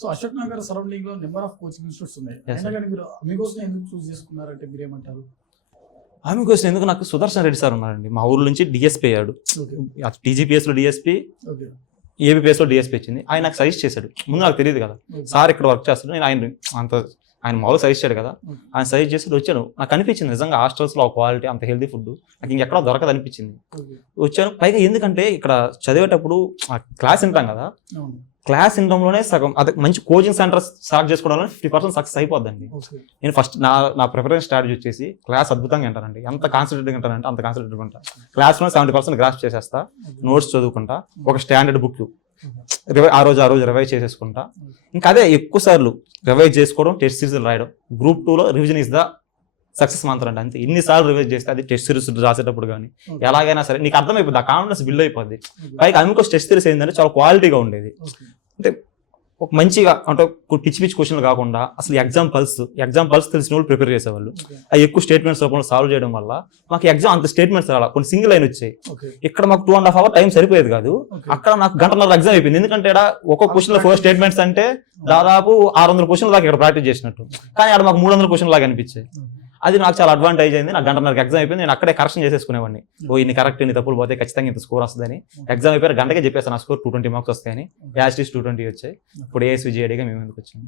So Ashok Nagar surrounding లో number of coaching institutes ఉన్నాయి. Yes, అయినా కానీ మీరు అమిగోస్ ఎందుకు చూస్ చేసుకున్నారంటే మీరేమంటారు? ఆమె కోసం ఎందుకు నాకు సుదర్శన్ రెడ్డి సార్ ఉన్నారండి, మా ఊరు నుంచి డిఎస్పీ అయ్యాడు. ఓకే టీజీపీఎస్లో డిఎస్పీ, ఓకే ఏబీపీఎస్లో డిఎస్పీ వచ్చింది. ఆయన నాకు సజెస్ట్ చేశాడు. ముందు నాకు తెలియదు కదా సార్ ఇక్కడ వర్క్ చేస్తాడు. నేను ఆయన మామూలు సజెస్ట్ చేశాడు కదా, ఆయన సజెస్ట్ చేసి వచ్చాను. నాకు అనిపించింది నిజంగా హాస్టల్స్లో ఆ క్వాలిటీ, అంత హెల్తీ ఫుడ్ నాకు ఇంకెక్కడా దొరకదు అనిపించింది. ఓకే వచ్చాను. పైగా ఎందుకంటే ఇక్కడ చదివేటప్పుడు క్లాస్ వింటాం కదా, అవును క్లాస్ వినడంలోనే సగం అదే మంచి కోచింగ్ సెంటర్ స్టార్ట్ చేసుకోవడంలో 50% సక్సెస్ అయిపోద్దండి. ఓకే నేను ఫస్ట్ నా ప్రిఫరెన్స్ స్ట్రాటజీ వచ్చేసి క్లాస్ అద్భుతంగా వింటానండి. ఎంత కాన్సన్ట్రేట్గా వింటానంటే అంత కాన్సన్ట్రేట్గా ఉంటాను. క్లాస్లో 70% గ్రాస్ప్ చేసేస్తా, నోట్స్ చదువుకుంటా, ఒక స్టాండర్డ్ బుక్ ఆ రోజు రివైజ్ చేసేసుకుంటా. ఇంకా అదే ఎక్కువ సార్లు రివైజ్ చేసుకోవడం, టెస్ట్ సిరీస్ రాయడం. గ్రూప్ 2లో రివిజన్ ఇస్ ద సక్సెస్ మంత్రం అంటే అంతే. ఎన్నిసార్లు రివైజ్ చేస్తే అది టెస్ట్ సిరీస్ రాసేటప్పుడు కానీ ఎలాగైనా సరే నీకు అర్థమైపోద్ది, ఆ కాన్ఫిడెన్స్ బిల్డ్ అయిపోద్ది. పైగా అమికోస్ టెస్ట్ సిరీస్ ఏంటంటే చాలా క్వాలిటీగా ఉండేది. ఓకే అంటే ఒక మంచిగా అంటే పిచ్చి క్వశ్చన్లు కాకుండా అసలు ఎగ్జామ్ పల్స్ తెలిసిన వాళ్ళు ప్రిపేర్ చేసేవాళ్ళు. అవి ఎక్కువ స్టేట్మెంట్స్ రూపంలో సాల్వ్ చేయడం వల్ల మాకు ఎగ్జామ్ అంత స్టేట్మెంట్స్ రాలా, కొన్ని సింగిల్ లైన్ వచ్చాయి. ఓకే ఇక్కడ మాకు 2.5 hours టైం సరిపోయేది కాదు. అక్కడ నాకు గంటన్నర ఎగ్జామ్ అయిపోయింది. ఎందుకంటే ఇక్కడ ఒక్కొక్క క్వశ్చన్ లో 4 స్టేట్మెంట్స్ అంటే దాదాపు 600 క్వశ్చన్ లాగా ఇక్కడ ప్రాక్టీస్ చేసినట్టు, కానీ అక్కడ మాకు 300 క్వశ్చన్ లాగా అనిపించాయి. అది నాకు చాలా అడ్వాంటేజ్ అయింది. నాకు గంటన్నరకు ఎగ్జామ్ అయిపోయింది. నేను అక్కడే కరెక్షన్ చేసేసుకునేవాడిని. ఇన్ని కరెక్ట్, ఇన్ని తప్పులు పోతే ఖచ్చితంగా ఇంత స్కోర్ వస్తుందని. ఎగ్జామ్ అయిపోయారు గంటకే చెప్పేసాను నా స్కోర్ 220 మార్క్స్ వస్తాయని. యాజ్ 220 వచ్చాయి. ఇప్పుడు ఏఎస్విజిఐడిగా మేము ఎందుకు వచ్చాము.